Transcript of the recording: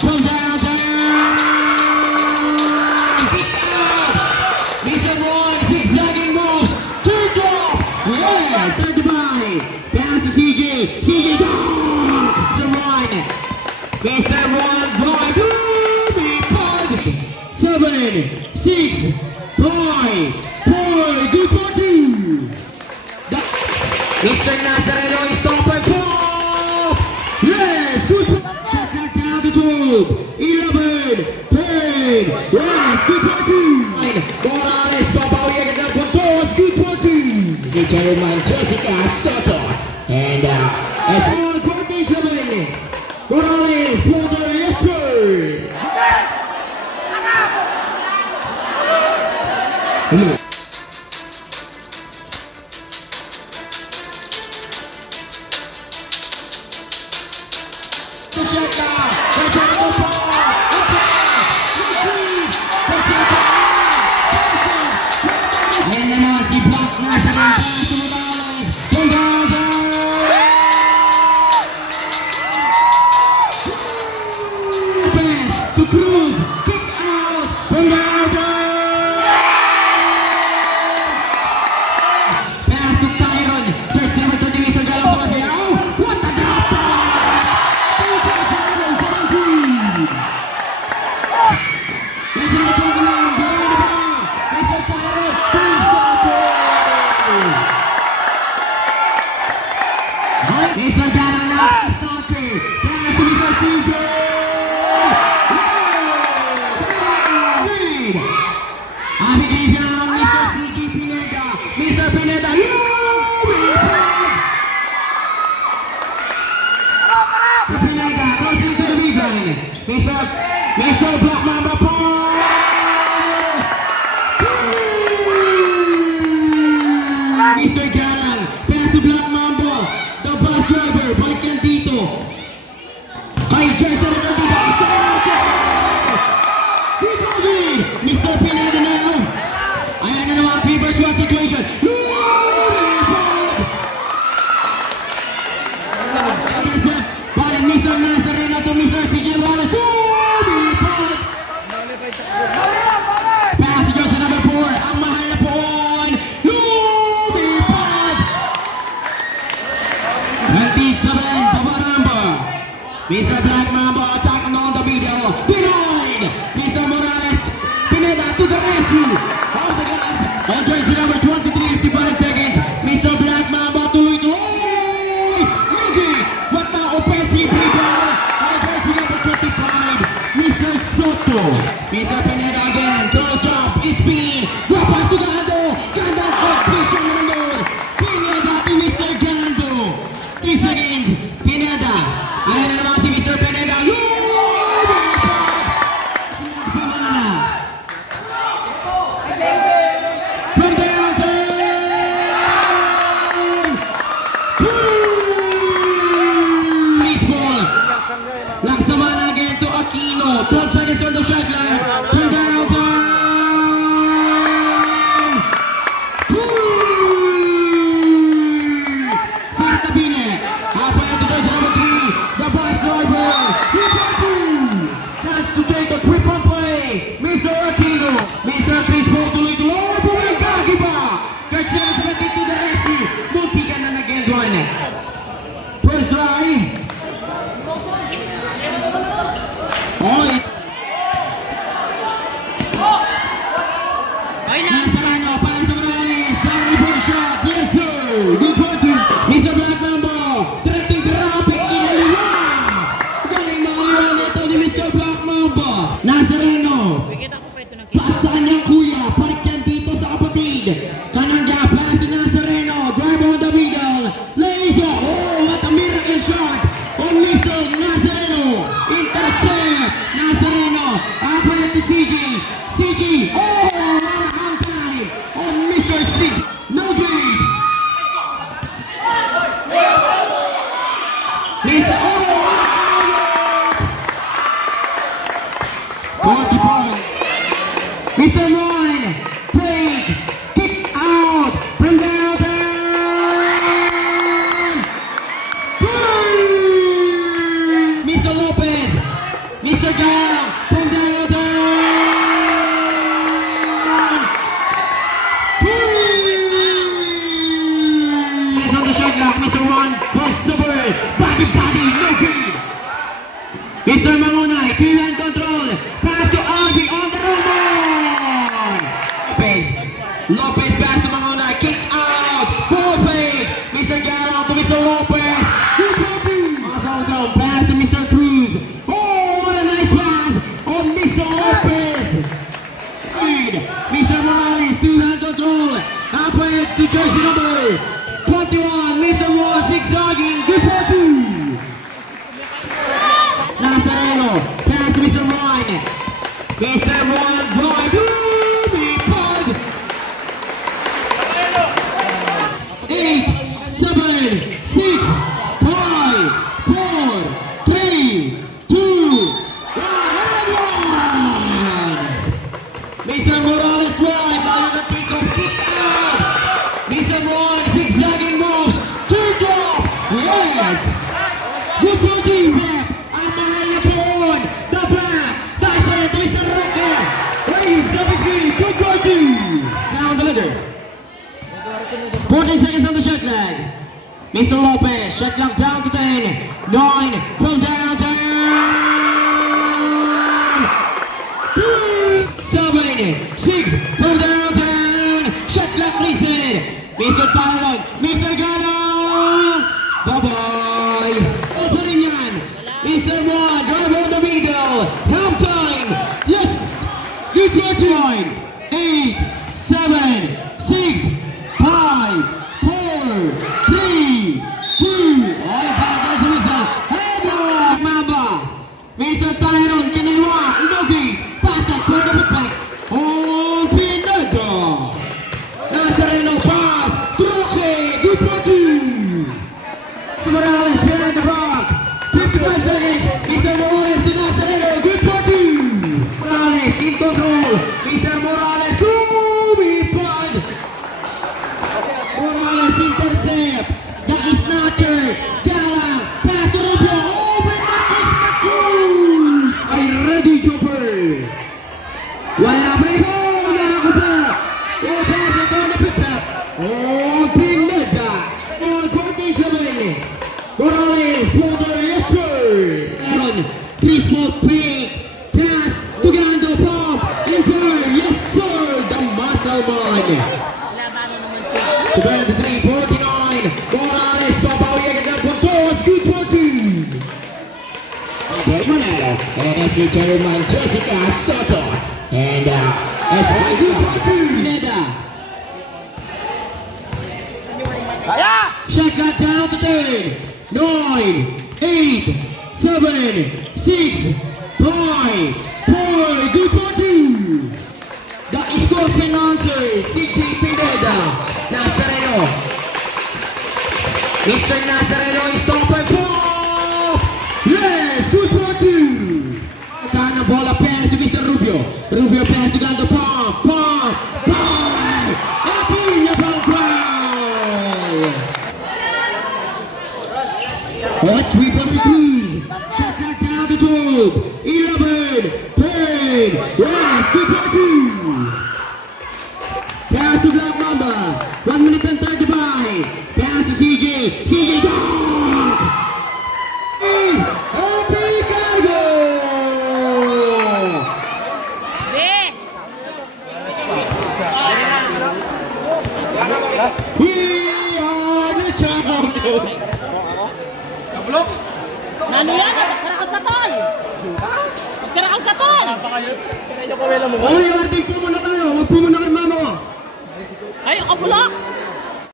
from downtown. Kick out. Mr. Ron zigzagging moves. Kick drop. Yes, send it by. Pass to CJ. CJ down. Mr. Ron. Mr. Ron drive. Seven, 6, 5, 4, good for 2. Mr. Nazareno is stopping 4. Yes, good for check that down to 12. 11, 10. Yes, good for 2. Morales, babawi agad ng puntos. Good for 2. Ni Chairman Jessica Soto. And as on 47. Morales, Porter, yes sir. Hello. Mr. Black Mamba Mr. Galang, pass to Black Mamba, the bus driver, balik yan dito. Ay, Jason, Mr. Pineda now. Ayan na naman, 3 vs 1 situation. Balik Mr. Nazareno to Mr. CJ Wallace. Pass to Joseph number 4. Ang mahal na poon. Lumipad. 27, Pavaramba. Mr. Black Mamba attacking on the video. Behind. Mr. Morales. Pineda to the rescue. All the guys. On jersey number 23, 55 seconds. Mr. Black Mamba tuloy-tuloy. Lugi. What the offensive rebound. On jersey number 25. Mr. Soto. Mr. Pineda again. Close up. Spin. Drop pass to Gando. Gando. Vision naman doon. Pineda to Mr. Gando. 3 seconds. Pineda. Ayan na naman si Mr. Pineda. Samana. From downtown. Miss ball. Laksamana again to Aquino. 12 seconds on the shot line. From downtown. Satabine. Halfway to jersey number 3. The bus driver. Has to take a quick on play. Mr. Aquino. Mr. Crispo tuloy-tuloy. Bumagagi ba? Kasi naman to the rescue. Munti ka na nag-end one. First try. Oy. Nazareno, pass to Morales. Down reverse shot. Yes sir. Good point. Mr. Black Mamba. Directing traffic. Inaliwa. Galing makaliwa nito ni Mr. Black Mamba. Nazareno. Pasaan niya kuya. Parik yan dito sa kapatid. Kanang gap. Pass to Nazareno. Drive on the middle. Laser. Oh, what a miracle shot. On Mr. Nazareno. Intercept. Nazareno. Halfway to CJ. CJ. Oh, what a hang time. On Mr. CJ. No game. Mr. Oh. 40 point. Mr. Moine. Break. Kick out. From downtown. Mr. Lopez. Mr. down from downtown. It's on the shot clock. Mr. Juan was super. Body, no good. Mr. Mangunay, two-hand control. Pass to Arby on the run. Lopez pass to Mangunay. Kick out. Ball fake. Mr. Gallo to Mr. Lopez. Also pass to Mr. Cruz. Oh, what a nice pass on Mr. Lopez. Good. Mr. Morales, two-hand control. Halfway to jersey number 21. Mr. Juan zigzagging. Good for two. Nazareno, pass to Mr. Ryan. Mr. Ryan, drive, he pulled. 8, 7, 6, 5, 4, 3, 2, 1. Mr. Morales drive, layo na take-off, kick out. Mr. Ryan, zigzagging moves, kick off, yes. Good for two. Down the ladder. 14 seconds on the shot clock. Mr. Lopez, shot clock down to 10. 9 from downtown. 7, 6 from downtown. Shot clock reset. Mr. Talon, Mr. Gallo. Bye-bye. Opening yan. Mr. Juan, drive on the middle. Half time. Yes. Good for join. 8, 7, 6, 5, 4, 3, 2. All batters whistle. Header. Mamba. Mr. Tyron, Kinilwa, Logi. Basket for the putback. On Pineda. Nazareno pass. Troke. Good for two. Morales behind the rock. 55 seconds. Mr. Morales to Nazareno. Good for two. Morales in control. Mr. Morales to be pulled. Morales intercept. The snatcher. Jalang. Pass to Rubio. Open that is Cruz. Ay ready jumper. Wala break. Oh, nakakupo. Oh, pass it on the putback. Oh, Pineda. Oh, 47. Morales for the answer. Aaron. Crispo pick. Pass to Gando Pump. Yes sir, the muscle man. 73-49. Morales, papawi agad ng puntos. Good for two. Albert Manalo and SK Chairman Jessica Soto. And SK good for two. Neda. Shot clock down to 10. 9, 8, 7, 6, 5, 4. Good for two. The Scorpion answers, CJ Pineda, Nazareno. Mr. Nazareno is stopper pop! Yes, good for two! Tana bola pass to Mr. Rubio. Rubio pass to Gando Pump. Pump! Pump! Atin bang foul! Hot sweep from the Cruz. Shot clock down to 12. 11, 10. Yes, good for two! Pass to Black Mamba. 1 minute and 35. Pass to CJ. CJ dunk! Obrigado! We are the champions! Nano yan? Magkarakal ka tol! Magkarakal ka tol! Oy, ating po muna tayo. Huwag po muna kay mama ko. Ay, kabulok!